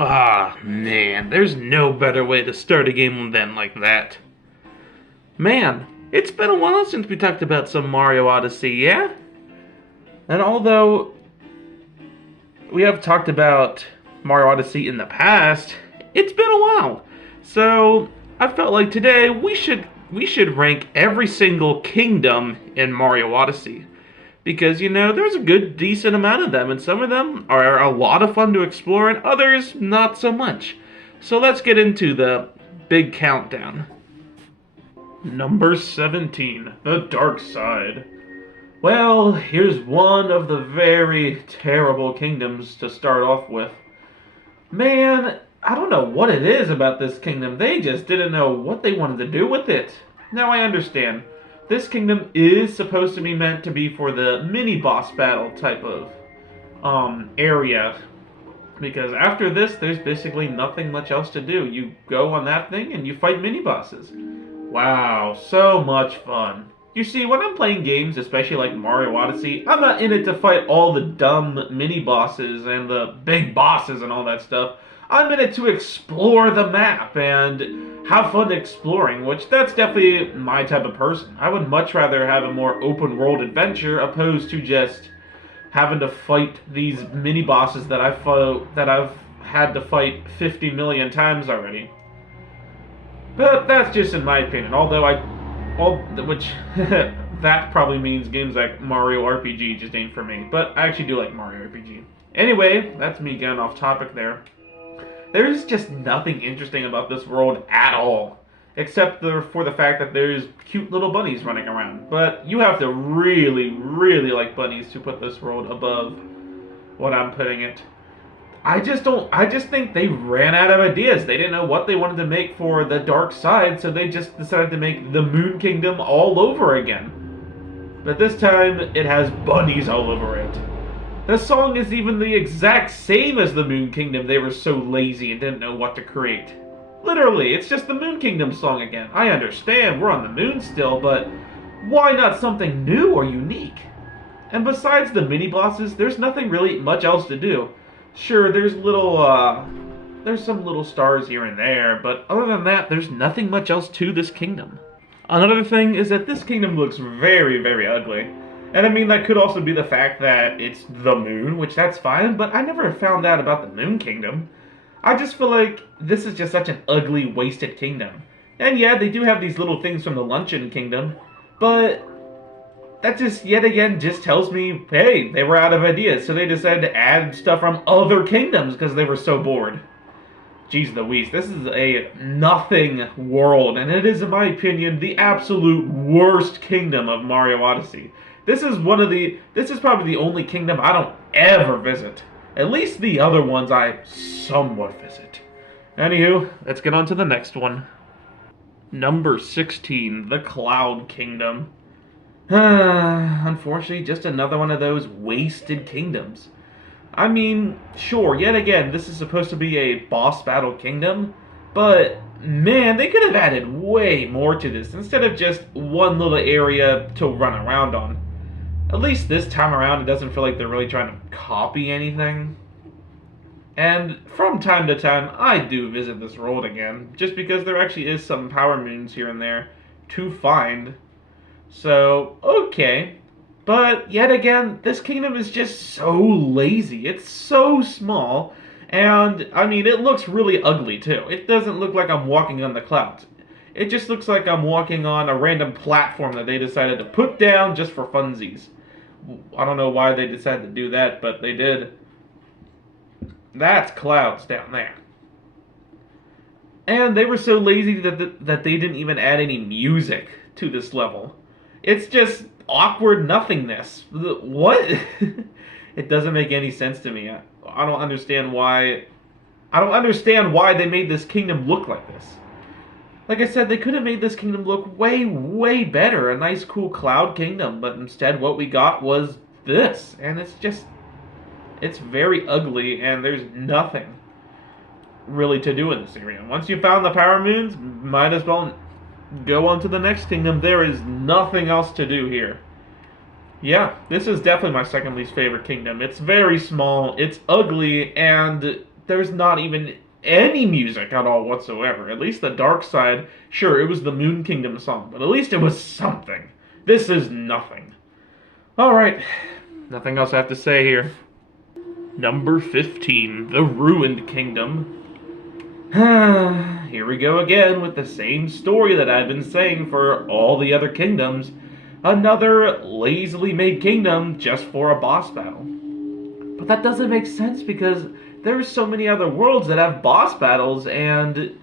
Ah, man, there's no better way to start a game than like that. Man, it's been a while since we talked about some Mario Odyssey, yeah? And although we have talked about Mario Odyssey in the past, it's been a while. So, I felt like today we should rank every single kingdom in Mario Odyssey. Because, there's a good decent amount of them, and some of them are a lot of fun to explore, and others not so much. So let's get into the big countdown. Number 17, the Dark Side. Well, here's one of the very terrible kingdoms to start off with. Man, I don't know what it is about this kingdom. They just didn't know what they wanted to do with it. Now I understand. This kingdom is supposed to be meant to be for the mini-boss battle type of area. Because after this, there's basically nothing much else to do. You go on that thing and you fight mini-bosses. Wow, so much fun. You see, when I'm playing games, especially like Mario Odyssey, I'm not in it to fight all the dumb mini-bosses and the big bosses and all that stuff. I'm in it to explore the map and have fun exploring, which that's definitely my type of person. I would much rather have a more open world adventure opposed to just having to fight these mini bosses that I've had to fight 50 million times already. But that's just in my opinion. Which that probably means games like Mario RPG just ain't for me. But I actually do like Mario RPG. Anyway, that's me getting off topic there. There's just nothing interesting about this world at all, except for the fact that there's cute little bunnies running around. But you have to really, really like bunnies to put this world above what I'm putting it. I just think they ran out of ideas. They didn't know what they wanted to make for the Dark Side, so they just decided to make the Moon Kingdom all over again. But this time, it has bunnies all over it. The song is even the exact same as the Moon Kingdom. They were so lazy and didn't know what to create. Literally, it's just the Moon Kingdom song again. I understand, we're on the moon still, but why not something new or unique? And besides the mini-bosses, there's nothing really much else to do. Sure, there's some little stars here and there, but other than that, there's nothing much else to this kingdom. Another thing is that this kingdom looks very, very ugly. And I mean, that could also be the fact that it's the moon, which that's fine, but I never found that about the Moon Kingdom. I just feel like this is just such an ugly, wasted kingdom. And yeah, they do have these little things from the Luncheon Kingdom, but that just, yet again, just tells me, hey, they were out of ideas, so they decided to add stuff from other kingdoms because they were so bored. Jeez Louise, this is a nothing world, and it is, in my opinion, the absolute worst kingdom of Mario Odyssey. This is probably the only kingdom I don't ever visit. At least the other ones I somewhat visit. Anywho, let's get on to the next one. Number 16, the Cloud Kingdom. Unfortunately, just another one of those wasted kingdoms. I mean, sure, yet again, this is supposed to be a boss battle kingdom, but man, they could have added way more to this instead of just one little area to run around on. At least this time around, it doesn't feel like they're really trying to copy anything. And from time to time, I do visit this world again, just because there actually is some power moons here and there to find. So, okay. But yet again, this kingdom is just so lazy. It's so small, and I mean, it looks really ugly too. It doesn't look like I'm walking on the clouds. It just looks like I'm walking on a random platform that they decided to put down just for funsies. I don't know why they decided to do that, but they did. That's clouds down there. And they were so lazy that they didn't even add any music to this level. It's just awkward nothingness. What? It doesn't make any sense to me. I don't understand why. I don't understand why they made this kingdom look like this. Like I said, they could have made this kingdom look way, way better. A nice, cool cloud kingdom. But instead, what we got was this. And it's very ugly, and there's nothing really to do in this area. Once you found the power moons, might as well go on to the next kingdom. There is nothing else to do here. Yeah, this is definitely my second least favorite kingdom. It's very small, it's ugly, and there's not even any music at all whatsoever. At least the Dark Side, sure, it was the Moon Kingdom song, but at least it was something. This is nothing. Alright, nothing else I have to say here. Number 15, the Ruined Kingdom. Here we go again with the same story that I've been saying for all the other kingdoms. Another lazily made kingdom just for a boss battle. But that doesn't make sense because there's so many other worlds that have boss battles and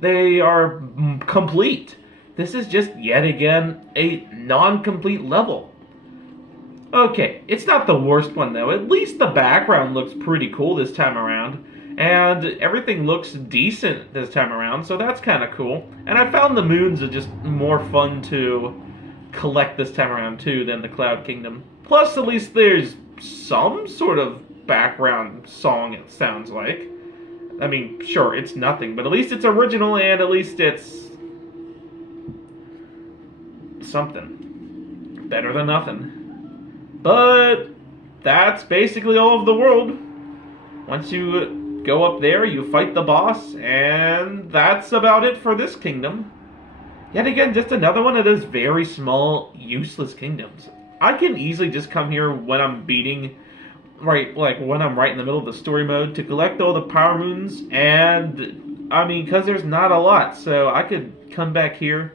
they are complete. This is just yet again a non-complete level. Okay, it's not the worst one though. At least the background looks pretty cool this time around. And everything looks decent this time around, so that's kind of cool. And I found the moons are just more fun to collect this time around too than the Cloud Kingdom. Plus, at least there's some sort of background song, it sounds like. I mean, sure, it's nothing, but at least it's original and at least it's something. Better than nothing. But that's basically all of the world. Once you go up there, you fight the boss, and that's about it for this kingdom. Yet again, just another one of those very small, useless kingdoms. I can easily just come here when I'm beating, when I'm right in the middle of the story mode, to collect all the power moons, and, I mean, because there's not a lot, so I could come back here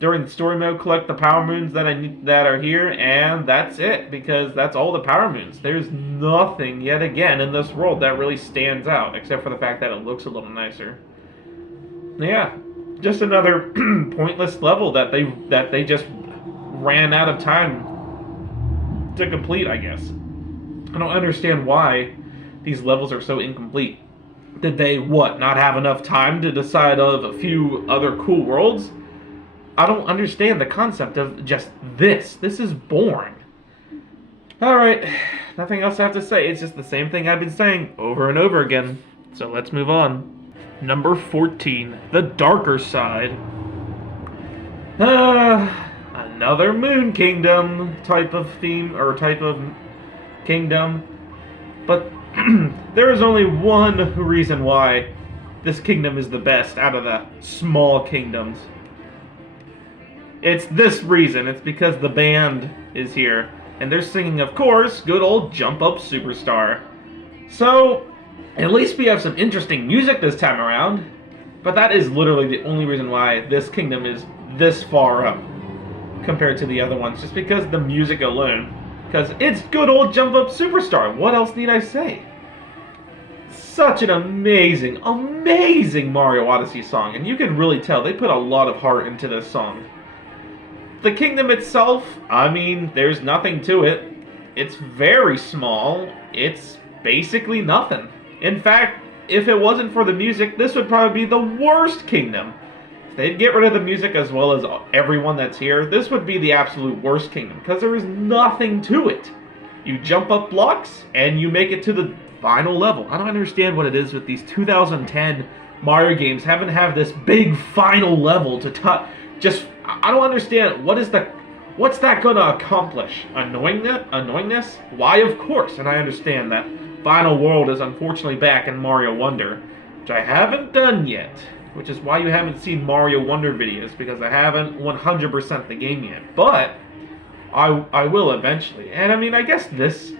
during the story mode, collect the power moons that are here, and that's it, because that's all the power moons. There's nothing, yet again, in this world that really stands out, except for the fact that it looks a little nicer. Yeah, just another pointless level that they just ran out of time to complete, I guess. I don't understand why these levels are so incomplete. Did they, not have enough time to decide of a few other cool worlds? I don't understand the concept of just this. This is boring. Alright, nothing else I have to say. It's just the same thing I've been saying over and over again. So let's move on. Number 14, the Darker Side. Another Moon Kingdom type of theme, or type of kingdom. But there is only one reason why this kingdom is the best out of the small kingdoms. It's this reason. It's because the band is here. And they're singing, of course, good old Jump Up Superstar. So, at least we have some interesting music this time around. But that is literally the only reason why this kingdom is this far up compared to the other ones. Just because the music alone. Because it's good old Jump Up Superstar. What else need I say? Such an amazing, amazing Mario Odyssey song. And you can really tell they put a lot of heart into this song. The kingdom itself, I mean, there's nothing to it. It's very small. It's basically nothing. In fact, if it wasn't for the music, this would probably be the worst kingdom. If they'd get rid of the music as well as everyone that's here, this would be the absolute worst kingdom, because there is nothing to it. You jump up blocks, and you make it to the final level. I don't understand what it is with these 2010 Mario games having to have this big final level to touch. I don't understand. What's that gonna accomplish? Annoyingness? Why, of course. And I understand that Final World is unfortunately back in Mario Wonder, which I haven't done yet. Which is why you haven't seen Mario Wonder videos, because I haven't 100% the game yet. But I will eventually. And I mean, I guess this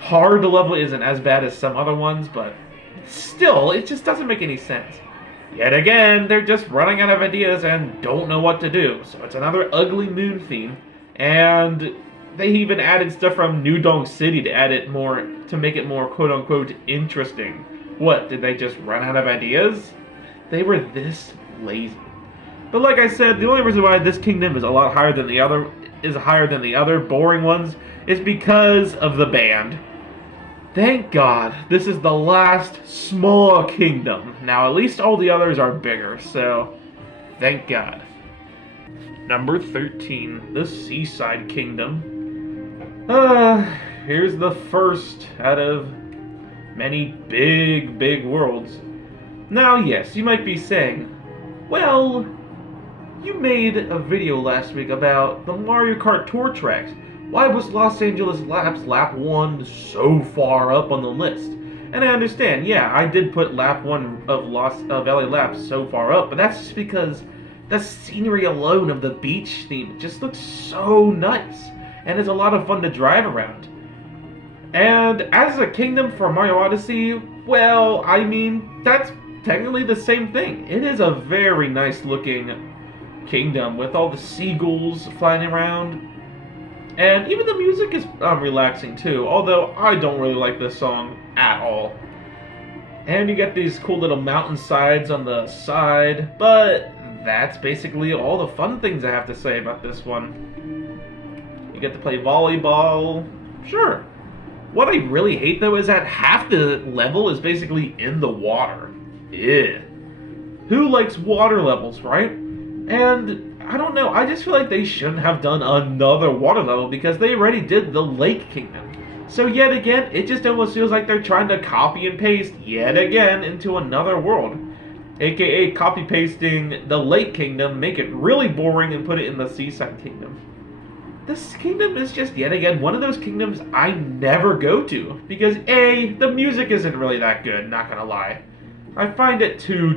hard level isn't as bad as some other ones, but still, it just doesn't make any sense. Yet again, they're just running out of ideas and don't know what to do. So it's another ugly moon theme. And they even added stuff from New Donk City to make it more quote-unquote interesting. What, did they just run out of ideas? They were this lazy. But like I said, the only reason why this kingdom is a lot higher than the other boring ones is because of the band. Thank God, this is the last small kingdom. Now, at least all the others are bigger, so thank God. Number 13, the Seaside Kingdom. Here's the first out of many big worlds. Now, yes, you might be saying, well, you made a video last week about the Mario Kart Tour tracks. Why was Los Angeles Lap 1 so far up on the list? And I understand, yeah, I did put lap 1 of Lost Valley Laps so far up, but that's just because the scenery alone of the beach theme just looks so nice, and it's a lot of fun to drive around. And as a kingdom for Mario Odyssey, well, I mean, that's technically the same thing. It is a very nice looking kingdom with all the seagulls flying around. And even the music is relaxing too, although I don't really like this song at all. And you get these cool little mountainsides on the side, but that's basically all the fun things I have to say about this one. You get to play volleyball, sure. What I really hate though is that half the level is basically in the water. Ew. Who likes water levels, right? And I don't know, I just feel like they shouldn't have done another water level because they already did the Lake Kingdom. So yet again, it just almost feels like they're trying to copy and paste yet again into another world. AKA copy pasting the Lake Kingdom, make it really boring and put it in the Seaside Kingdom. This kingdom is just yet again one of those kingdoms I never go to because A, the music isn't really that good, not gonna lie. I find it too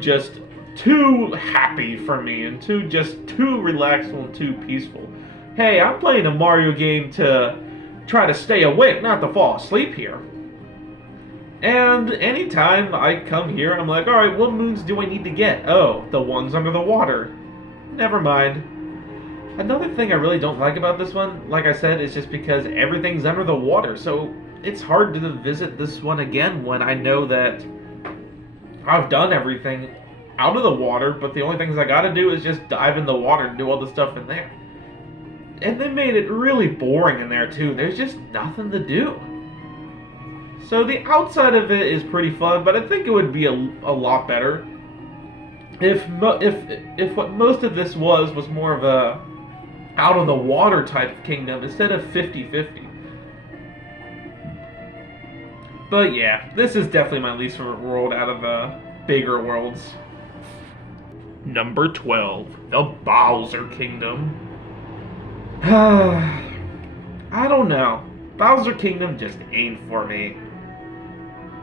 happy for me and too relaxed and too peaceful. Hey, I'm playing a Mario game to try to stay awake, not to fall asleep here. And anytime I come here, I'm like, alright, what moons do I need to get? Oh, the ones under the water. Never mind. Another thing I really don't like about this one, like I said, is just because everything's under the water, so it's hard to visit this one again when I know that I've done everything out of the water, but the only things I gotta do is just dive in the water and do all the stuff in there. And they made it really boring in there too. There's just nothing to do. So the outside of it is pretty fun, but I think it would be a lot better if what most of this was more of a out of the water type of kingdom instead of 50-50. But yeah, this is definitely my least favorite world out of the bigger worlds. Number 12, the Bowser Kingdom. I don't know. Bowser Kingdom just ain't for me.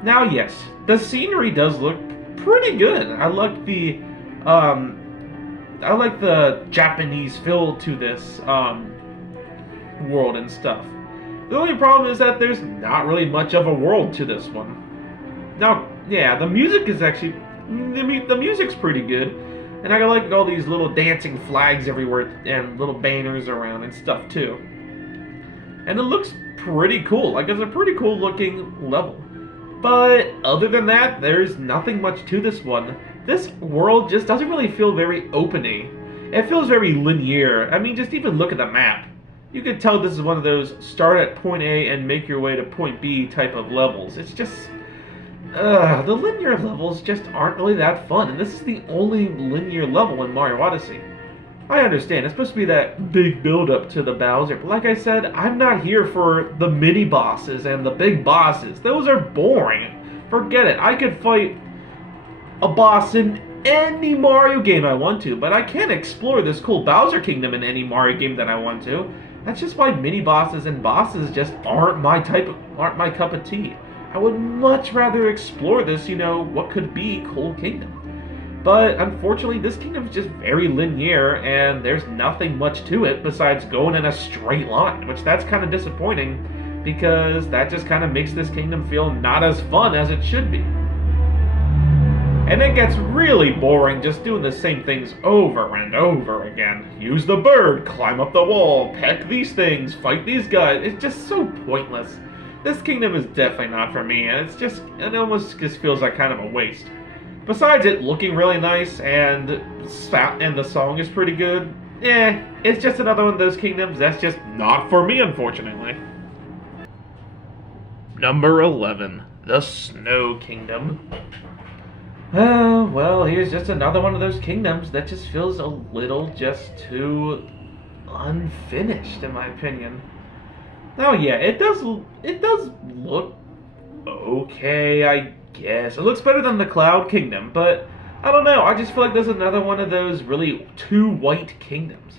Now, yes, the scenery does look pretty good. I like the Japanese feel to this world and stuff. The only problem is that there's not really much of a world to this one. Now, yeah, the music is actually the music's pretty good, and I like all these little dancing flags everywhere and little banners around and stuff too. And it looks pretty cool. Like, it's a pretty cool looking level. But other than that, there's nothing much to this one. This world just doesn't really feel very open-y. It feels very linear. I mean, just even look at the map. You could tell this is one of those start at point A and make your way to point B type of levels. It's just... the linear levels just aren't really that fun, and this is the only linear level in Mario Odyssey. I understand, it's supposed to be that big build-up to the Bowser, but like I said, I'm not here for the mini-bosses and the big bosses. Those are boring. Forget it. I could fight a boss in any Mario game I want to, but I can't explore this cool Bowser Kingdom in any Mario game that I want to. That's just why mini-bosses and bosses just aren't my my cup of tea. I would much rather explore this, what could be Cool Kingdom. But unfortunately, this kingdom is just very linear, and there's nothing much to it besides going in a straight line, which that's kind of disappointing, because that just kind of makes this kingdom feel not as fun as it should be. And it gets really boring just doing the same things over and over again. Use the bird, climb up the wall, peck these things, fight these guys. It's just so pointless. This kingdom is definitely not for me, and it almost just feels like kind of a waste. Besides it looking really nice and the song is pretty good, it's just another one of those kingdoms that's just not for me, unfortunately. Number 11, the Snow Kingdom. Well, here's just another one of those kingdoms that just feels a little just too unfinished, in my opinion. Now, yeah, it does look okay, I guess. It looks better than the Cloud Kingdom, but I don't know. I just feel like there's another one of those really too white kingdoms.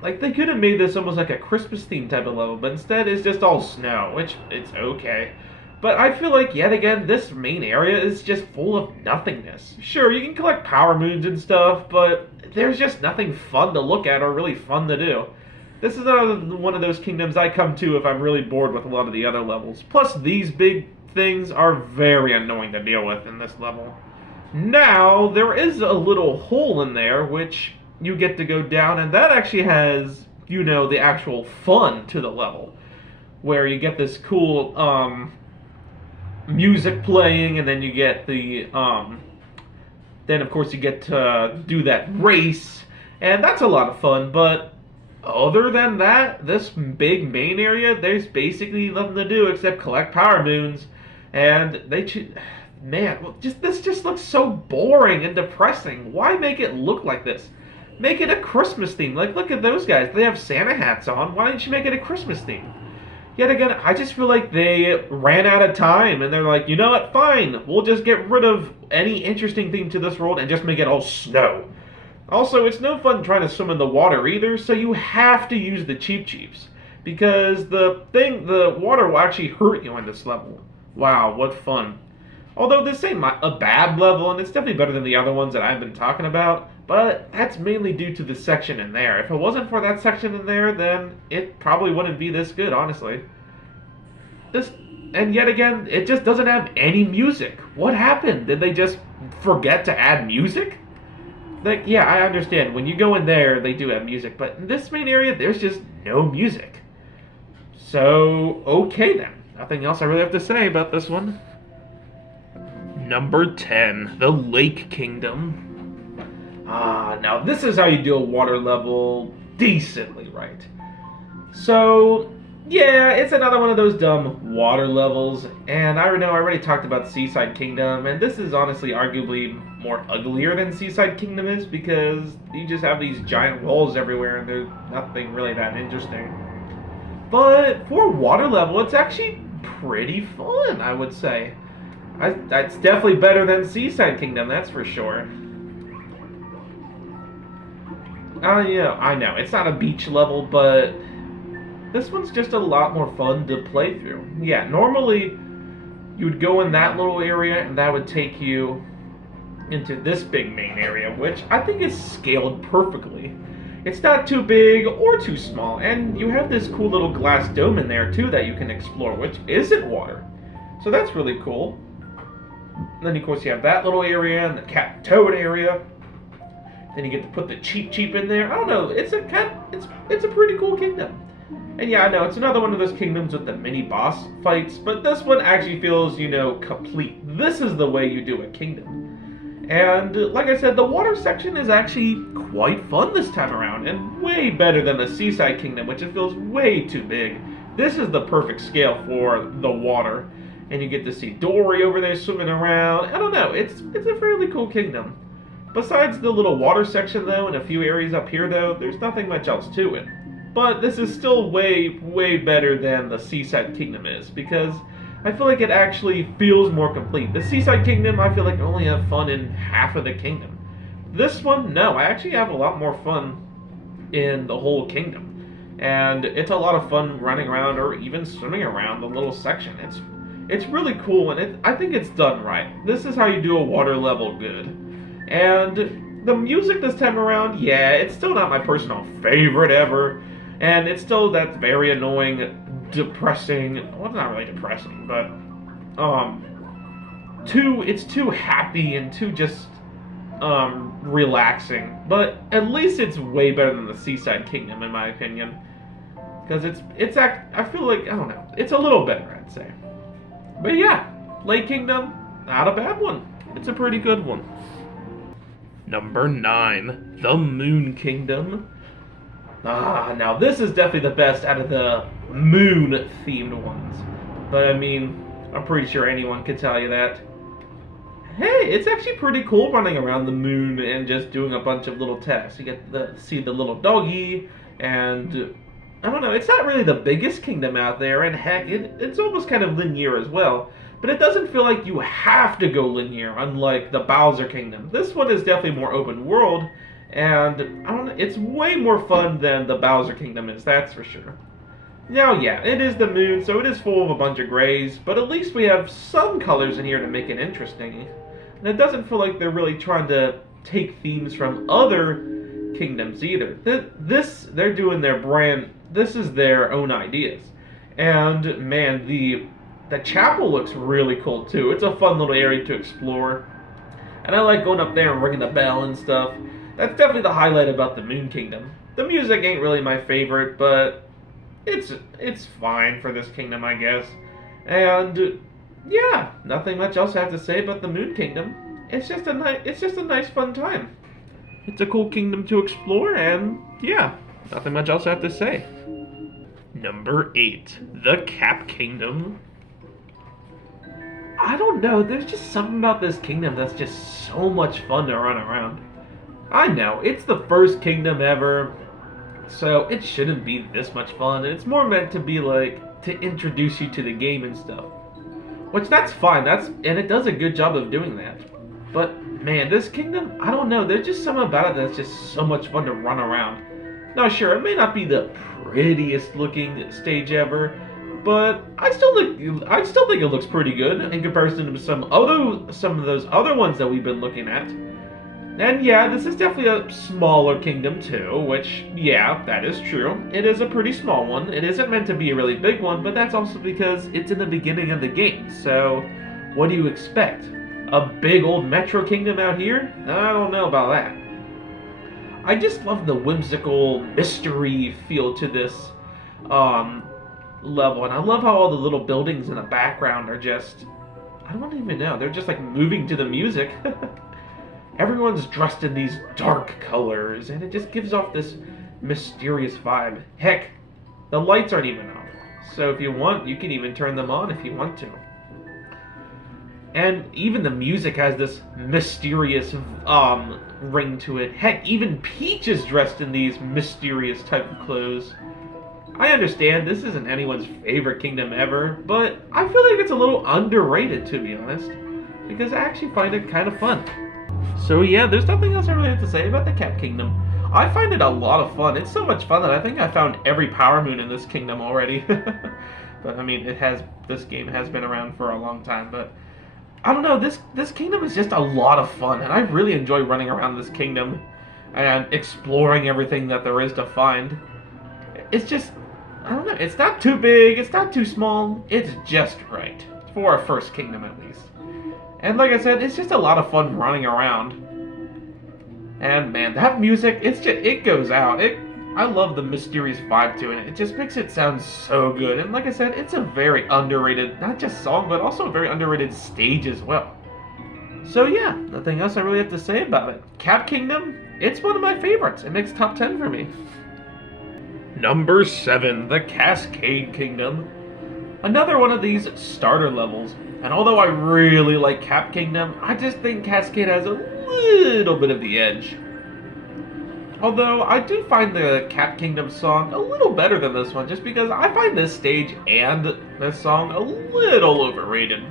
Like, they could have made this almost like a Christmas theme type of level, but instead it's just all snow, which it's okay. But I feel like, yet again, this main area is just full of nothingness. Sure, you can collect power moons and stuff, but there's just nothing fun to look at or really fun to do. This is another one of those kingdoms I come to if I'm really bored with a lot of the other levels. Plus, these big things are very annoying to deal with in this level. Now, there is a little hole in there, which you get to go down, and that actually has, you know, the actual fun to the level. Where you get this cool, music playing, and then you get the, then of course you get to do that race, and that's a lot of fun, but other than that, this big main area, there's basically nothing to do except collect power moons, and man, this just looks so boring and depressing. Why make it look like this? Make it a Christmas theme. Like, look at those guys. They have Santa hats on. Why didn't you make it a Christmas theme? Yet again, I just feel like they ran out of time, and they're like, you know what, fine, we'll just get rid of any interesting thing to this world and just make it all snow. Also, it's no fun trying to swim in the water either, so you have to use the cheeps, because the water will actually hurt you in this level. Wow, what fun. Although this ain't a bad level, and it's definitely better than the other ones that I've been talking about, but that's mainly due to the section in there. If it wasn't for that section in there, then it probably wouldn't be this good, honestly. And yet again, it just doesn't have any music. What happened? Did they just forget to add music? Like, yeah, I understand. When you go in there, they do have music, but in this main area, there's just no music. So, okay then. Nothing else I really have to say about this one. Number 10, the Lake Kingdom. Now this is how you do a water level decently right. So, yeah, it's another one of those dumb water levels, and I know I already talked about Seaside Kingdom, and this is honestly arguably more uglier than Seaside Kingdom is, because you just have these giant walls everywhere, and there's nothing really that interesting. But for a water level, it's actually pretty fun, I would say. It's definitely better than Seaside Kingdom, that's for sure. Yeah, I know, it's not a beach level, but this one's just a lot more fun to play through. Yeah, normally you would go in that little area, and that would take you into this big main area, which I think is scaled perfectly. It's not too big or too small, and you have this cool little glass dome in there too that you can explore, which isn't water. So that's really cool. And then of course you have that little area and the cat and toad area. Then you get to put the cheap in there. I don't know, it's a pretty cool kingdom. And yeah, I know, it's another one of those kingdoms with the mini boss fights, but this one actually feels, you know, complete. This is the way you do a kingdom. And like I said, the water section is actually quite fun this time around, and way better than the Seaside Kingdom, which it feels way too big. This is the perfect scale for the water. And you get to see Dory over there swimming around. I don't know, it's a fairly cool kingdom. Besides the little water section though, and a few areas up here though, there's nothing much else to it. But this is still way better than the Seaside Kingdom is, because I feel like it actually feels more complete. The Seaside Kingdom, I feel like I only have fun in half of the kingdom. This one, no, I actually have a lot more fun in the whole kingdom. And it's a lot of fun running around or even swimming around the little section. It's really cool, and I think it's done right. This is how you do a water level good. And the music this time around, yeah, it's still not my personal favorite ever. And it's still that very annoying, depressing, well, it's not really depressing, but, it's too happy and too just, relaxing. But at least it's way better than the Seaside Kingdom, in my opinion. Because I feel like, I don't know, it's a little better, I'd say. But yeah, Lake Kingdom, not a bad one. It's a pretty good one. Number 9, the Moon Kingdom. Now this is definitely the best out of the moon-themed ones. But I mean, I'm pretty sure anyone could tell you that. Hey, it's actually pretty cool running around the moon and just doing a bunch of little tasks. You get to see the little doggy, and I don't know, it's not really the biggest kingdom out there, and heck, it's almost kind of linear as well. But it doesn't feel like you have to go linear, unlike the Bowser Kingdom. This one is definitely more open world, and I don't know, it's way more fun than the Bowser Kingdom is, that's for sure. Now, yeah, it is the moon, so it is full of a bunch of grays, but at least we have some colors in here to make it interesting. And it doesn't feel like they're really trying to take themes from other kingdoms either. They're doing their brand, this is their own ideas. And man, the chapel looks really cool too. It's a fun little area to explore. And I like going up there and ringing the bell and stuff. That's definitely the highlight about the Moon Kingdom. The music ain't really my favorite, but it's fine for this kingdom, I guess. And yeah, nothing much else I have to say about the Moon Kingdom. It's just a nice fun time. It's a cool kingdom to explore, and yeah, nothing much else I have to say. Number 8, the Cap Kingdom. I don't know, there's just something about this kingdom that's just so much fun to run around. I know, it's the first kingdom ever, so it shouldn't be this much fun, and it's more meant to be like, to introduce you to the game and stuff. Which, that's fine, and it does a good job of doing that. But, man, this kingdom, I don't know, there's just something about it that's just so much fun to run around. Now, sure, it may not be the prettiest looking stage ever, but I still think it looks pretty good in comparison to some of those other ones that we've been looking at. And yeah, this is definitely a smaller kingdom too, which, yeah, that is true. It is a pretty small one. It isn't meant to be a really big one, but that's also because it's in the beginning of the game. So, what do you expect? A big old metro kingdom out here? I don't know about that. I just love the whimsical mystery feel to this level, and I love how all the little buildings in the background are just, I don't even know, they're just like moving to the music. Everyone's dressed in these dark colors, and it just gives off this mysterious vibe. Heck, the lights aren't even on, so if you want, you can even turn them on if you want to. And even the music has this mysterious ring to it. Heck, even Peach is dressed in these mysterious type of clothes. I understand this isn't anyone's favorite kingdom ever, but I feel like it's a little underrated, to be honest, because I actually find it kind of fun. So yeah, there's nothing else I really have to say about the Cap Kingdom. I find it a lot of fun. It's so much fun that I think I found every Power Moon in this kingdom already. But I mean, this game has been around for a long time, but I don't know, this kingdom is just a lot of fun, and I really enjoy running around this kingdom and exploring everything that there is to find. It's just, I don't know, it's not too big, it's not too small, it's just right. For a first kingdom, at least. And like I said, it's just a lot of fun running around. And man, that music, it goes out. I love the mysterious vibe to it. It just makes it sound so good. And like I said, it's a very underrated, not just song, but also a very underrated stage as well. So yeah, nothing else I really have to say about it. Cap Kingdom, it's one of my favorites. It makes top 10 for me. Number 7, the Cascade Kingdom. Another one of these starter levels. And although I really like Cap Kingdom, I just think Cascade has a little bit of the edge. Although, I do find the Cap Kingdom song a little better than this one, just because I find this stage and this song a little overrated.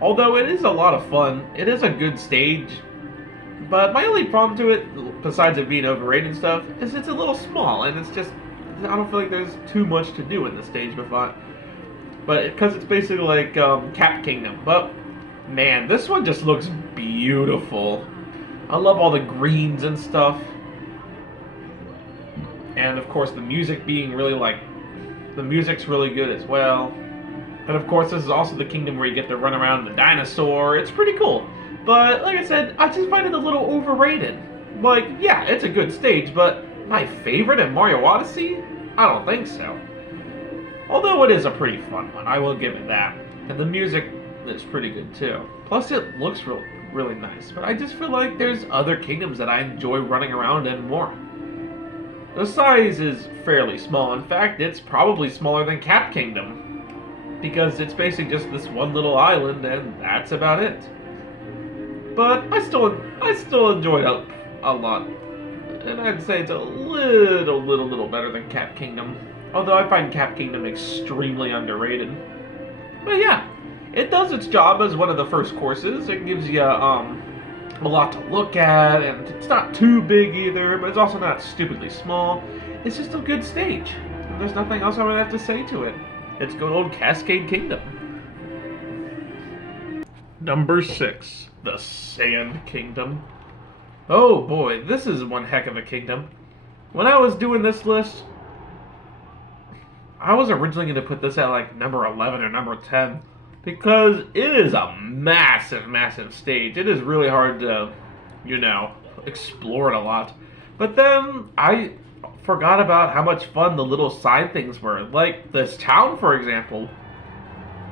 Although it is a lot of fun, it is a good stage, but my only problem to it, besides it being overrated and stuff, is it's a little small, and it's just, I don't feel like there's too much to do in the stage before. But because it's basically like Cap Kingdom. But man, this one just looks beautiful. I love all the greens and stuff. And of course the music being really the music's really good as well. And of course this is also the kingdom where you get to run around the dinosaur. It's pretty cool. But like I said, I just find it a little overrated. Like, yeah, it's a good stage, but my favorite in Mario Odyssey? I don't think so. Although it is a pretty fun one, I will give it that. And the music is pretty good too. Plus it looks really nice. But I just feel like there's other kingdoms that I enjoy running around in more. The size is fairly small. In fact, it's probably smaller than Cap Kingdom. Because it's basically just this one little island and that's about it. But I still enjoy it a lot. And I'd say it's a little better than Cap Kingdom. Although I find Cap Kingdom extremely underrated. But yeah, it does its job as one of the first courses. It gives you a lot to look at, and it's not too big either, but it's also not stupidly small. It's just a good stage. there's nothing else I really have to say to it. It's good old Cascade Kingdom. Number 6, the Sand Kingdom. Oh boy, this is one heck of a kingdom. When I was doing this list, I was originally going to put this at like number 11 or number 10 because it is a massive, massive stage. It is really hard to, explore it a lot. But then I forgot about how much fun the little side things were. Like this town, for example,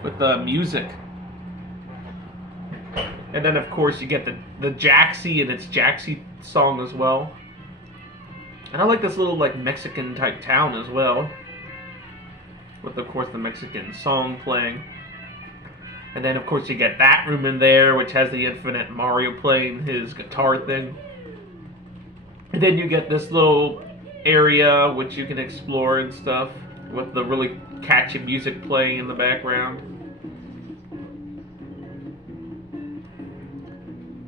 with the music. And then, of course, you get the Jaxie and its Jaxie song as well. And I like this little, like, Mexican-type town as well. With, of course, the Mexican song playing. And then, of course, you get that room in there, which has the infinite Mario playing his guitar thing. And then you get this little area, which you can explore and stuff, with the really catchy music playing in the background.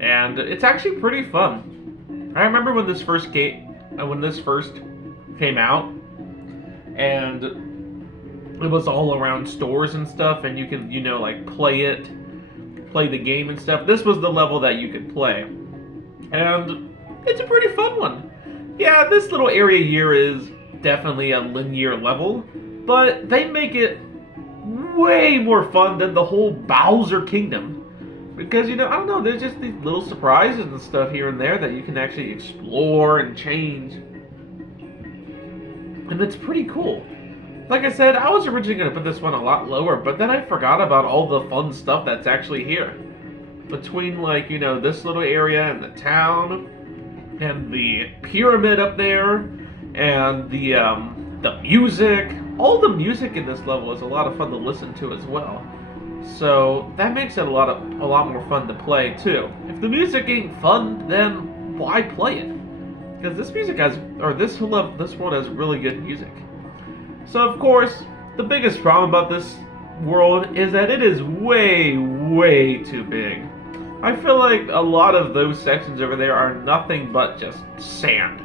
And it's actually pretty fun. I remember when this first came out, and it was all around stores and stuff, and you can, like play the game and stuff. This was the level that you could play, and it's a pretty fun one. Yeah, this little area here is definitely a linear level, but they make it way more fun than the whole Bowser Kingdom. Because, I don't know, there's just these little surprises and stuff here and there that you can actually explore and change. And it's pretty cool. Like I said, I was originally going to put this one a lot lower, but then I forgot about all the fun stuff that's actually here. Between, like, this little area and the town, and the pyramid up there, and the music. All the music in this level is a lot of fun to listen to as well. So that makes it a lot more fun to play too. If the music ain't fun, then why play it? Because this world has really good music. So of course, the biggest problem about this world is that it is way, way too big. I feel like a lot of those sections over there are nothing but just sand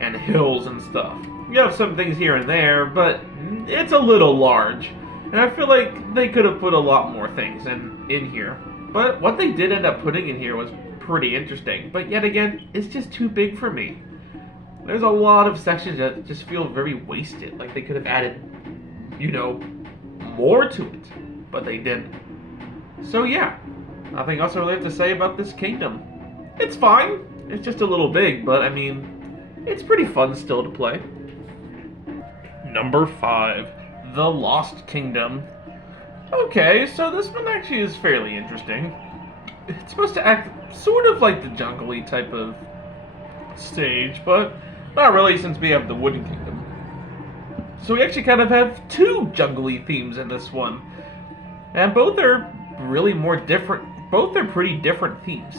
and hills and stuff. You have some things here and there, but it's a little large. And I feel like they could have put a lot more things in here. But what they did end up putting in here was pretty interesting. But yet again, it's just too big for me. There's a lot of sections that just feel very wasted. Like they could have added, more to it. But they didn't. So yeah, nothing else I really have to say about this kingdom. It's fine. It's just a little big, but I mean, it's pretty fun still to play. Number 5. The Lost Kingdom. Okay, so this one actually is fairly interesting. It's supposed to act sort of like the jungly type of stage, but not really since we have the Wooden Kingdom. So we actually kind of have 2 jungly themes in this one. And both are really more different. Both are pretty different themes.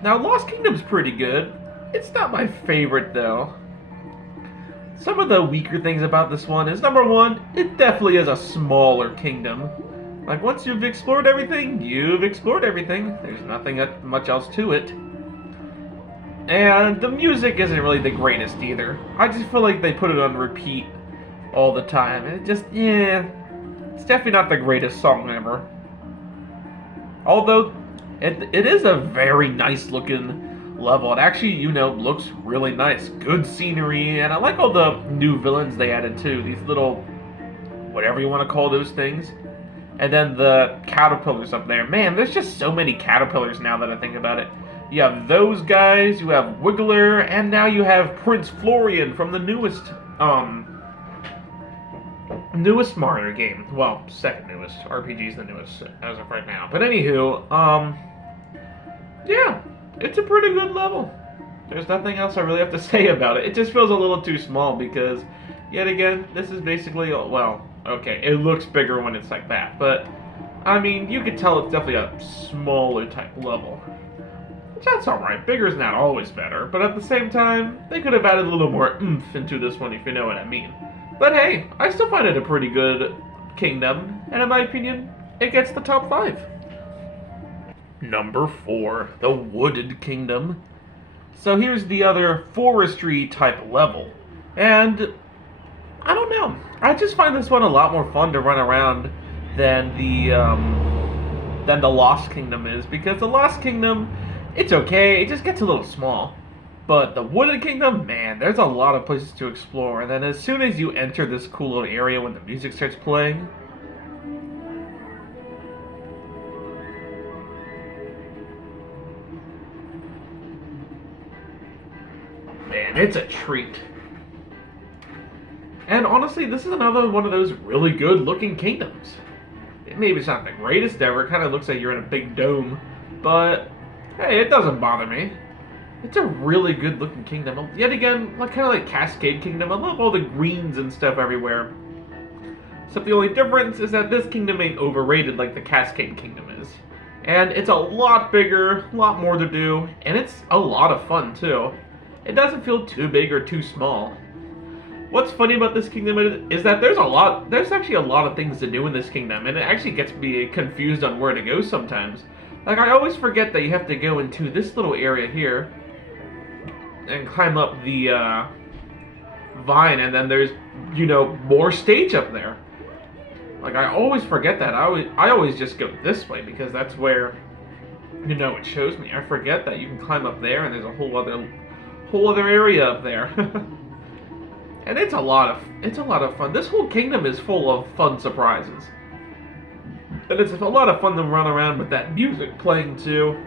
Now, Lost Kingdom's pretty good. It's not my favorite, though. Some of the weaker things about this one is, number 1, it definitely is a smaller kingdom. Like, once you've explored everything, you've explored everything. There's nothing much else to it. And the music isn't really the greatest either. I just feel like they put it on repeat all the time. And it just, it's definitely not the greatest song ever. Although, it is a very nice looking level. It actually, looks really nice. Good scenery, and I like all the new villains they added too. These little, whatever you want to call those things. And then the caterpillars up there. Man, there's just so many caterpillars now that I think about it. You have those guys, you have Wiggler, and now you have Prince Florian from the newest Mario game. Well, second newest. RPG's the newest as of right now. But anywho, yeah. It's a pretty good level. There's nothing else I really have to say about it. It just feels a little too small because, yet again, this is basically, well, okay, it looks bigger when it's like that. But, I mean, you could tell it's definitely a smaller type level. Which that's alright. Bigger's not always better. But at the same time, they could have added a little more oomph into this one, if you know what I mean. But hey, I still find it a pretty good kingdom. And in my opinion, it gets the top 5. Number 4, the Wooded Kingdom. So here's the other forestry type level. And I don't know. I just find this one a lot more fun to run around than the Lost Kingdom is, because the Lost Kingdom, it's okay. It just gets a little small. But the Wooded Kingdom, man, there's a lot of places to explore. And then as soon as you enter this cool little area when the music starts playing, man, it's a treat. And honestly, this is another one of those really good looking kingdoms. Maybe it's not the greatest ever, it kind of looks like you're in a big dome, but hey, it doesn't bother me. It's a really good looking kingdom. Yet again, kind of like Cascade Kingdom, I love all the greens and stuff everywhere. Except the only difference is that this kingdom ain't overrated like the Cascade Kingdom is. And it's a lot bigger, a lot more to do, and it's a lot of fun too. It doesn't feel too big or too small. What's funny about this kingdom is that there's actually a lot of things to do in this kingdom, and it actually gets me confused on where to go sometimes. Like, I always forget that you have to go into this little area here and climb up the vine, and then there's, more stage up there. Like, I always forget that. I always just go this way because that's where, it shows me. I forget that you can climb up there, and there's a whole other area up there. And it's a lot of fun. This whole kingdom is full of fun surprises. And it's a lot of fun to run around with that music playing too.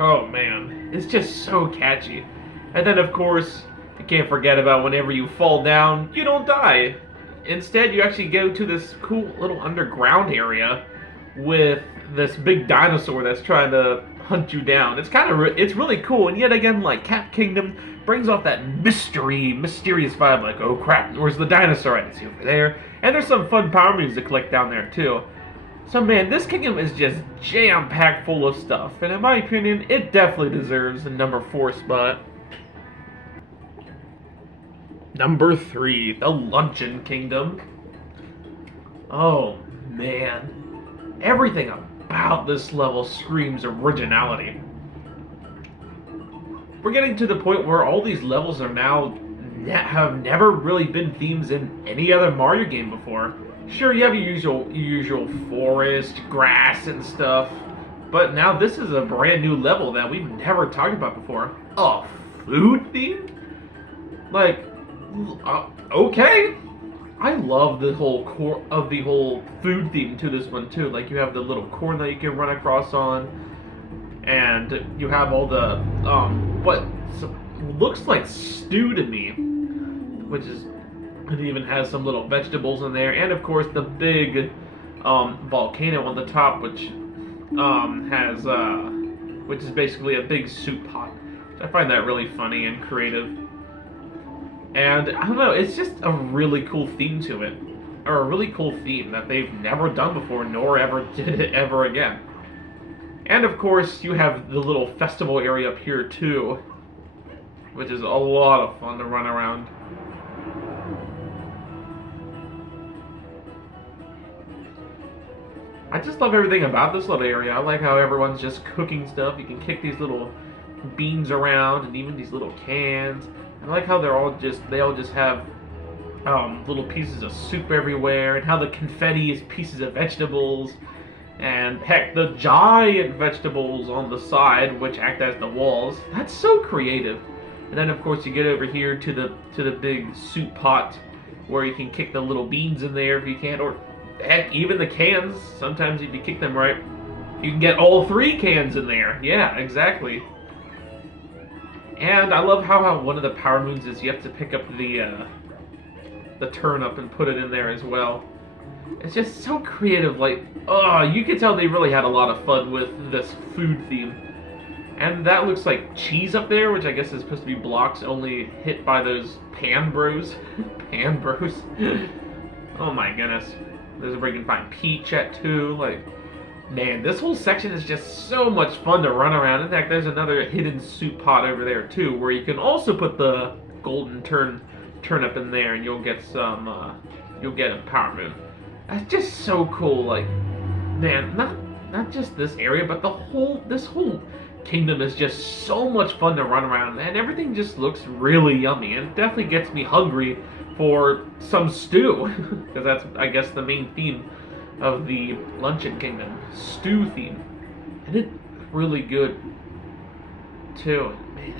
Oh man, it's just so catchy. And then of course, you can't forget about whenever you fall down, you don't die. Instead, you actually go to this cool little underground area with this big dinosaur that's trying to hunt you down. It's really cool, and yet again, like Cat Kingdom, brings off that mysterious vibe, like, oh crap, where's the dinosaur? I can see over there. And there's some fun power moves to collect down there too. So man, this kingdom is just jam-packed full of stuff, and in my opinion, it definitely deserves the number 4 spot. Number 3, the Luncheon Kingdom. Oh man, everything about this level screams originality. We're getting to the point where all these levels are now have never really been themes in any other Mario game before. Sure, you have your usual forest, grass, and stuff, but now this is a brand new level that we've never talked about before. A food theme? Like, okay. I love the whole core of the whole food theme to this one too. Like, you have the little corn that you can run across on, and you have all the what looks like stew to me, which is, it even has some little vegetables in there, and of course the big volcano on the top, which which is basically a big soup pot. I find that really funny and creative. And I don't know, it's just a really cool theme to it. Or a really cool theme that they've never done before, nor ever did it ever again. And of course, you have the little festival area up here too, which is a lot of fun to run around. I just love everything about this little area. I like how everyone's just cooking stuff. You can kick these little beans around, and even these little cans. I like how they all just have little pieces of soup everywhere, and how the confetti is pieces of vegetables, and heck, the giant vegetables on the side, which act as the walls. That's so creative. And then of course you get over here to the big soup pot, where you can kick the little beans in there if you can, or heck, even the cans. Sometimes if you kick them right, you can get all 3 cans in there. Yeah, exactly. And I love how one of the power moves is you have to pick up the turnip and put it in there as well. It's just so creative. Like, oh, you can tell they really had a lot of fun with this food theme. And that looks like cheese up there, which I guess is supposed to be blocks only hit by those pan bros. Pan bros. Oh my goodness. There's where you can find Peach at too. Like, man, this whole section is just so much fun to run around. In fact, there's another hidden soup pot over there too, where you can also put the golden turnip in there, and you'll get you'll get a power move. That's just so cool. Like, man, not just this area, but this whole kingdom is just so much fun to run around, and everything just looks really yummy, and it definitely gets me hungry for some stew, because that's, I guess, the main theme of the Luncheon Kingdom, stew theme, and it's really good too. Man,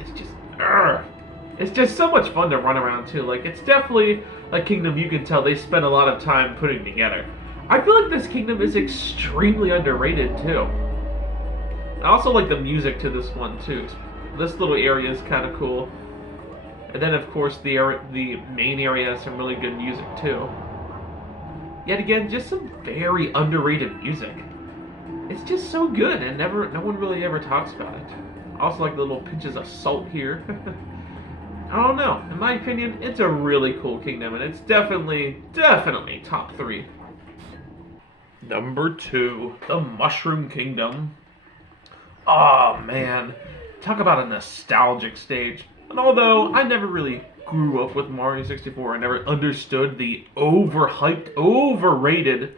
it's just so much fun to run around too. Like, it's definitely a kingdom you can tell they spent a lot of time putting together. I feel like this kingdom is extremely underrated too. I also like the music to this one too. This little area is kind of cool. And then of course the main area has some really good music too. Yet again, just some very underrated music. It's just so good, and no one really ever talks about it. I also like the little pinches of salt here. I don't know. In my opinion, it's a really cool kingdom, and it's definitely top 3. Number 2, the Mushroom Kingdom. Oh man, talk about a nostalgic stage. And although I never really grew up with Mario 64, I never understood the overhyped, overrated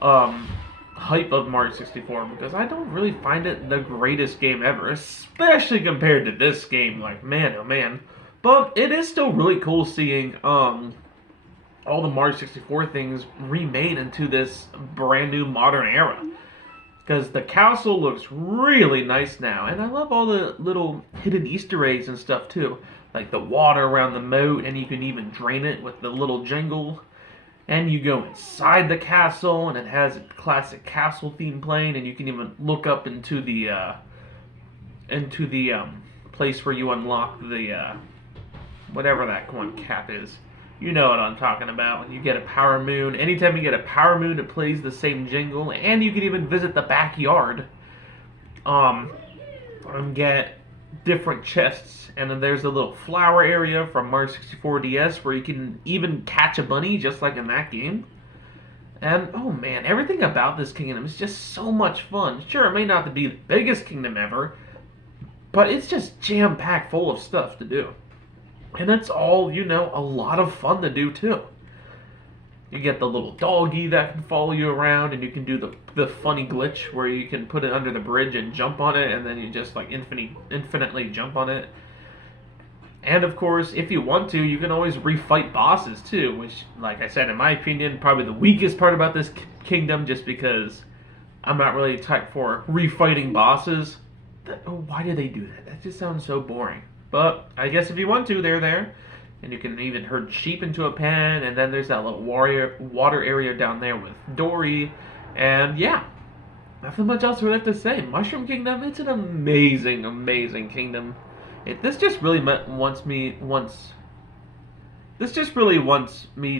hype of Mario 64, because I don't really find it the greatest game ever, especially compared to this game. Like, man, oh man. But it is still really cool seeing all the Mario 64 things remade into this brand new modern era. Because the castle looks really nice now, and I love all the little hidden Easter eggs and stuff too. Like the water around the moat, and you can even drain it with the little jingle. And you go inside the castle, and it has a classic castle theme playing, and you can even look up into the place where you unlock the whatever that one cap is. You know what I'm talking about. When you get a power moon, anytime you get a power moon, it plays the same jingle, and you can even visit the backyard, and get different chests. And then there's a little flower area from Mario 64 DS where you can even catch a bunny, just like in that game. And oh man, everything about this kingdom is just so much fun. Sure, it may not be the biggest kingdom ever, but it's just jam-packed full of stuff to do. And it's all, you know, a lot of fun to do too. You get the little doggy that can follow you around, and you can do the funny glitch where you can put it under the bridge and jump on it, and then you just like infinitely jump on it. And of course, if you want to, you can always refight bosses too, which, like I said, in my opinion, probably the weakest part about this kingdom, just because I'm not really type for refighting bosses. Why do they do that? That just sounds so boring. But I guess if you want to, they're there. And you can even herd sheep into a pen. And then there's that little water area down there with Dory. And yeah, nothing much else really have to say. Mushroom Kingdom, it's an amazing, amazing kingdom. This just really wants me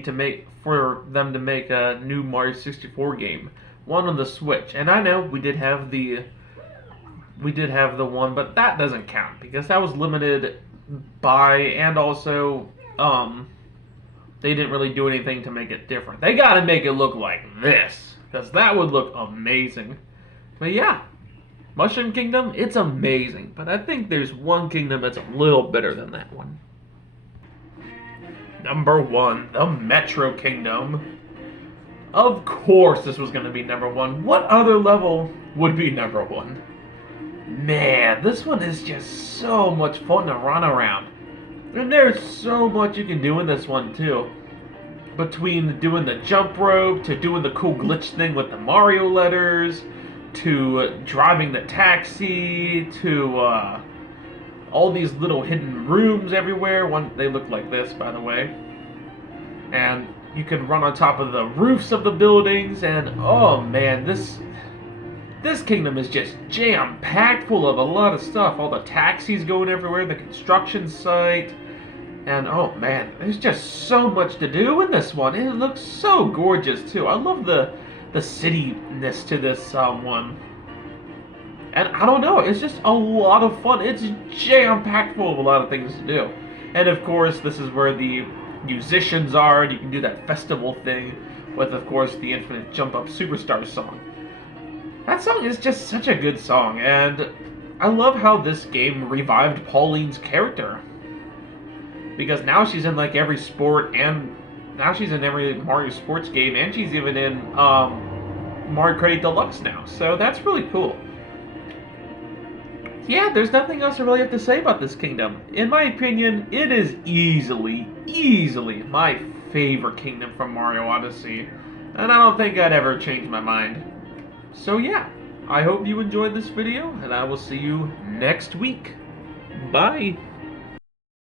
to make, for them to make a new Mario 64 game. One on the Switch. And I know we did have the one, but that doesn't count because that was limited by, and also they didn't really do anything to make it different. They gotta make it look like this, because that would look amazing. But yeah, Mushroom Kingdom, it's amazing, but I think there's one kingdom that's a little better than that one. Number 1, the Metro Kingdom. Of course this was going to be number 1. What other level would be number 1? Man, this one is just so much fun to run around. And there's so much you can do in this one too. Between doing the jump rope, to doing the cool glitch thing with the Mario letters, to driving the taxi, to all these little hidden rooms everywhere. They look like this, by the way. And you can run on top of the roofs of the buildings, and oh man, this kingdom is just jam-packed full of a lot of stuff. All the taxis going everywhere, the construction site, and oh man, there's just so much to do in this one. It looks so gorgeous too. I love the cityness to this one. And I don't know, it's just a lot of fun. It's jam-packed full of a lot of things to do. And of course, this is where the musicians are, and you can do that festival thing with, of course, the Infinite Jump Up Superstar song. That song is just such a good song, and I love how this game revived Pauline's character. Because now she's in like every sport, and now she's in every Mario sports game, and she's even in Mario Kart Deluxe now, so that's really cool. Yeah, there's nothing else I really have to say about this kingdom. In my opinion, it is easily my favorite kingdom from Mario Odyssey, and I don't think I'd ever change my mind. So yeah, I hope you enjoyed this video, and I will see you next week. Bye!